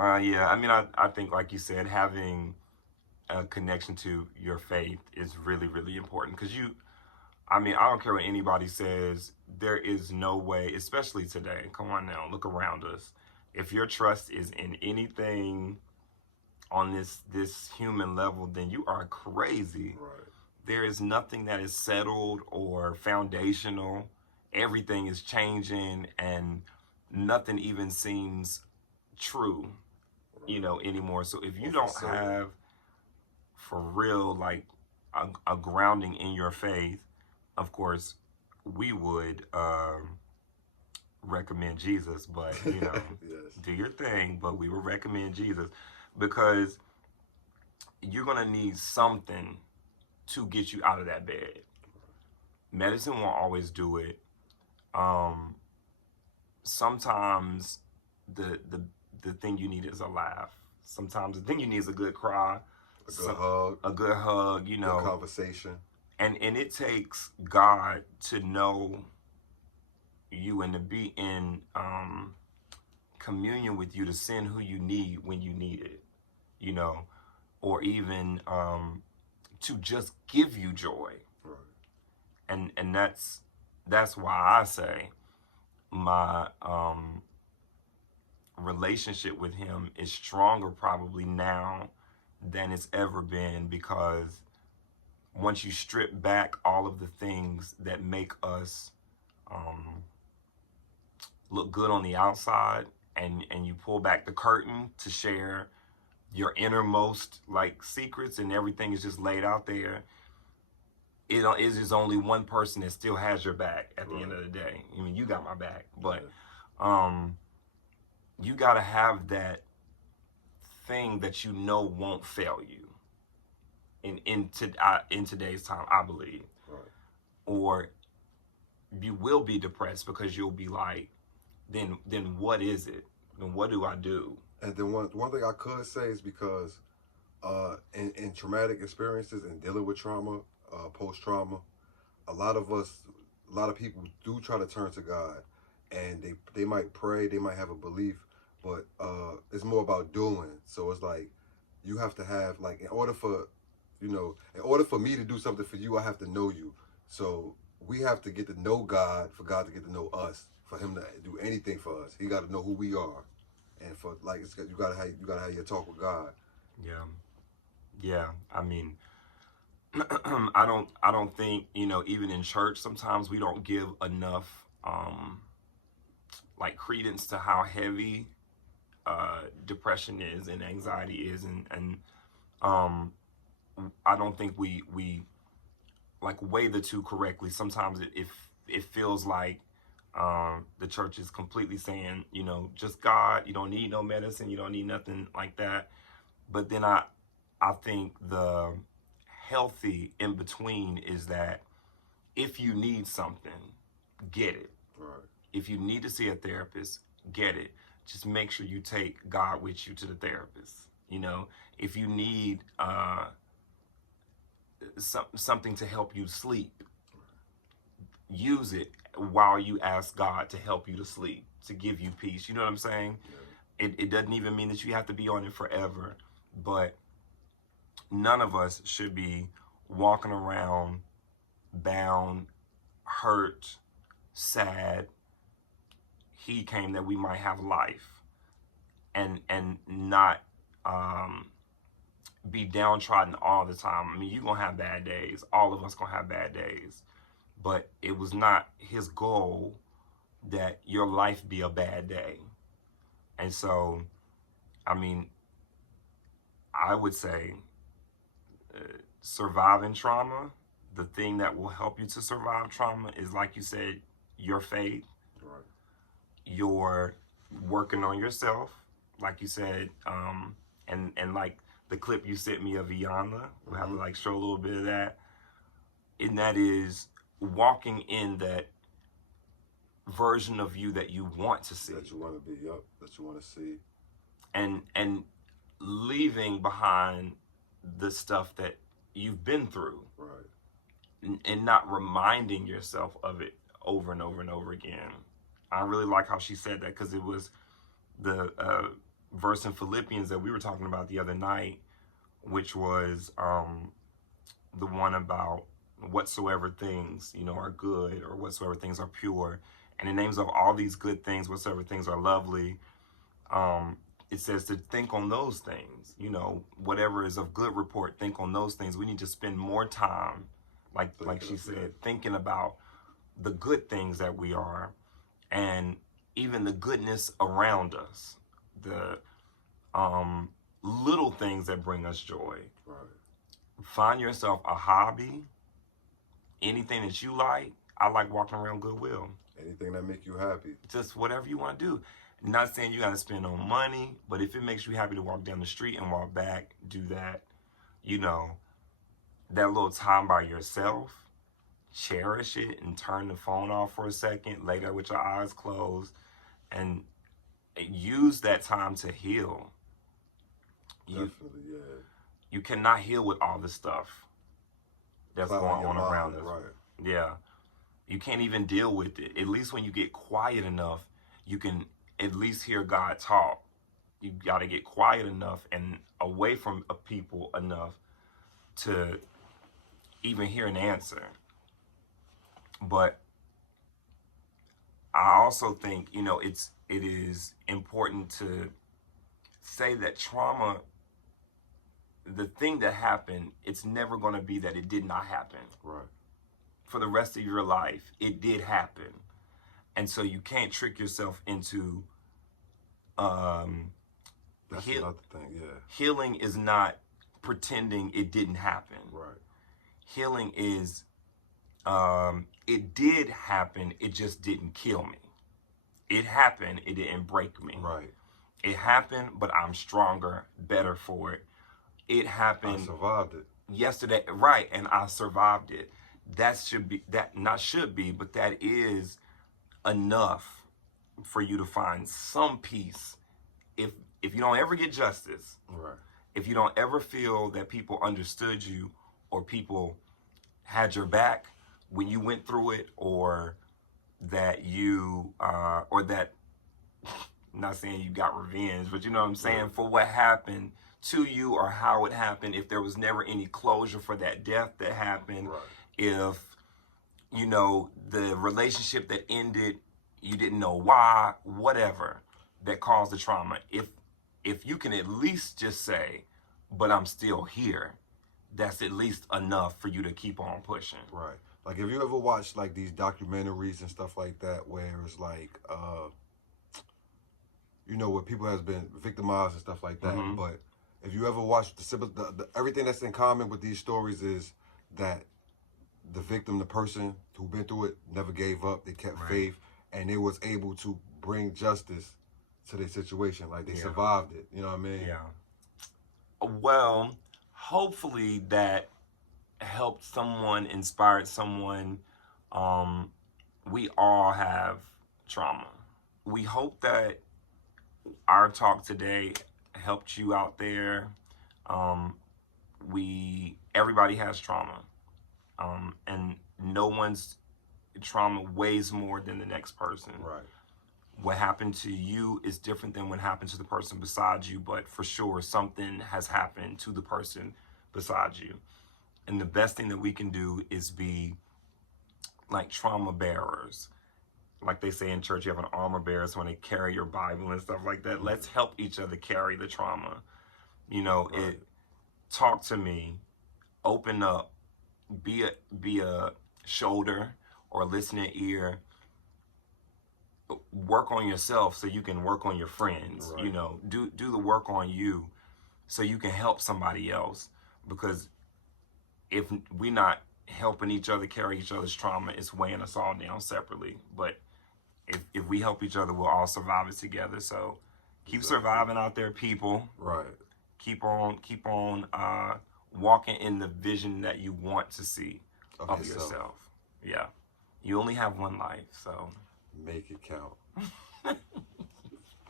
Yeah, I mean, I think, like you said, having a connection to your faith is really, really important because I mean, I don't care what anybody says, there is no way, especially today. Come on now, look around us. If your trust is in anything on this human level, then you are crazy. Right. There is nothing that is settled or foundational. Everything is changing, and nothing even seems true, Right. anymore. So if you Or for don't certain. have for real like a grounding in your faith, of course, we would recommend Jesus, but Yes. do your thing. But we would recommend Jesus because you're gonna need something to get you out of that bed. Medicine won't always do it. Um, Sometimes the thing you need is a laugh. Sometimes the thing you need is a good cry, A good some, hug, a good hug, good conversation. and it takes God to know you and to be in communion with you to send who you need when you need it, you know, or even to just give you joy. Right. And that's why I say my relationship with him is stronger probably now than it's ever been because once you strip back all of the things that make us um, look good on the outside, and you pull back the curtain to share your innermost like secrets, and everything is just laid out there, it is just only one person that still has your back at the end Right. of the day. I mean, you got my back, but Yeah. um you got to have that thing that won't fail you in today's time, I believe. Right. Or you will be depressed because you'll be like, then what is it? Then what do I do? And then one thing I could say is because in traumatic experiences and dealing with trauma, post trauma, a lot of us, a lot of people do try to turn to God, and they might pray, they might have a belief, but it's more about doing. So it's like you have to have like in order for me to do something for you, I have to know you. So we have to get to know God for God to get to know us. For Him to do anything for us, He got to know who we are, and for like you gotta have your talk with God. Yeah, yeah. I mean, I don't think even in church sometimes we don't give enough like credence to how heavy depression is and anxiety is, and um, I don't think we like weigh the two correctly. Sometimes it feels like the church is completely saying, just God. You don't need no medicine. You don't need nothing like that. But then I think the healthy in between is that if you need something, get it. Right. If you need to see a therapist, get it. Just make sure you take God with you to the therapist. If you need something to help you sleep, use it while you ask God to help you to sleep, to give you peace. You know what I'm saying? Yeah. It doesn't even mean that you have to be on it forever, but none of us should be walking around bound, hurt, sad. He came that we might have life, and not um, be downtrodden all the time. I mean, you're gonna have bad days. All of us gonna have bad days. But it was not his goal that your life be a bad day. And so, I mean, I would say surviving trauma, the thing that will help you to survive trauma is, like you said, your faith, Right. your working on yourself, like you said, and like the clip you sent me of Iyanla, we'll have to Mm-hmm. like show a little bit of that, and that is walking in that version of you that you want to see, That you want to be. Yup. That you want to see. and leaving behind the stuff that you've been through, Right. and not reminding yourself of it over and over and over again. I really like how she said that because it was the verse in Philippians that we were talking about the other night, which was the one about whatsoever things, are good, or whatsoever things are pure. And it names of all these good things, whatsoever things are lovely. It says to think on those things, whatever is of good report, think on those things. We need to spend more time, like she said, thinking about the good things that we are, and even the goodness around us, the little things that bring us joy. Right. Find yourself a hobby, anything that you like. I like walking around Goodwill. Anything that make you happy. Just whatever you want to do. Not saying you got to spend no money, but if it makes you happy to walk down the street and walk back, do that. That little time by yourself, cherish it and turn the phone off for a second, lay there with your eyes closed, and use that time to heal. Definitely, yeah. You cannot heal with all the stuff that's going on around us. Right. Yeah. You can't even deal with it. At least when you get quiet enough, you can at least hear God talk. You got to get quiet enough and away from people enough to even hear an answer. But I also think, it is important to say that trauma, the thing that happened, it's never going to be that it did not happen. Right. For the rest of your life, it did happen. And so you can't trick yourself into that's another thing, yeah. Healing is not pretending it didn't happen. Right. Healing is it did happen, it just didn't kill me. It happened, it didn't break me. Right. It happened, but I'm stronger, better for it. It happened. I survived it. Yesterday, right, and I survived it. That but that is enough for you to find some peace. If you don't ever get justice, right. If you don't ever feel that people understood you or people had your back when you went through it, or that you or that, I'm not saying you got revenge, but you know what I'm saying, right, for what happened to you or how it happened, if there was never any closure for that death that happened, right, if the relationship that ended, you didn't know why, whatever that caused the trauma, if you can at least just say, but I'm still here, that's at least enough for you to keep on pushing. Right. Like, if you ever watched like these documentaries and stuff like that, where it's like where people has been victimized and stuff like that, mm-hmm, but if you ever watch the everything that's in common with these stories is that the victim, the person who been through it, never gave up. They kept faith, and they was able to bring justice to their situation. Like, they survived it. You know what I mean? Yeah. Well, hopefully that helped someone, inspired someone. We all have trauma. We hope that our talk today helped you out there. Everybody has trauma. And no one's trauma weighs more than the next person. Right. What happened to you is different than what happened to the person beside you, but for sure something has happened to the person beside you. And the best thing that we can do is be like trauma bearers. Like they say in church, you have an armor bearer, so when they carry your Bible and stuff like that. Mm-hmm. Let's help each other carry the trauma. Right. Talk to me, open up, be a shoulder or a listening ear. Work on yourself so you can work on your friends. Right. Do the work on you so you can help somebody else. Because if we're not helping each other carry each other's trauma, it's weighing us all down separately. But if we help each other, we'll all survive it together. So keep surviving out there, people. Right. Keep on walking in the vision that you want to see of yourself. Yeah. You only have one life, so make it count.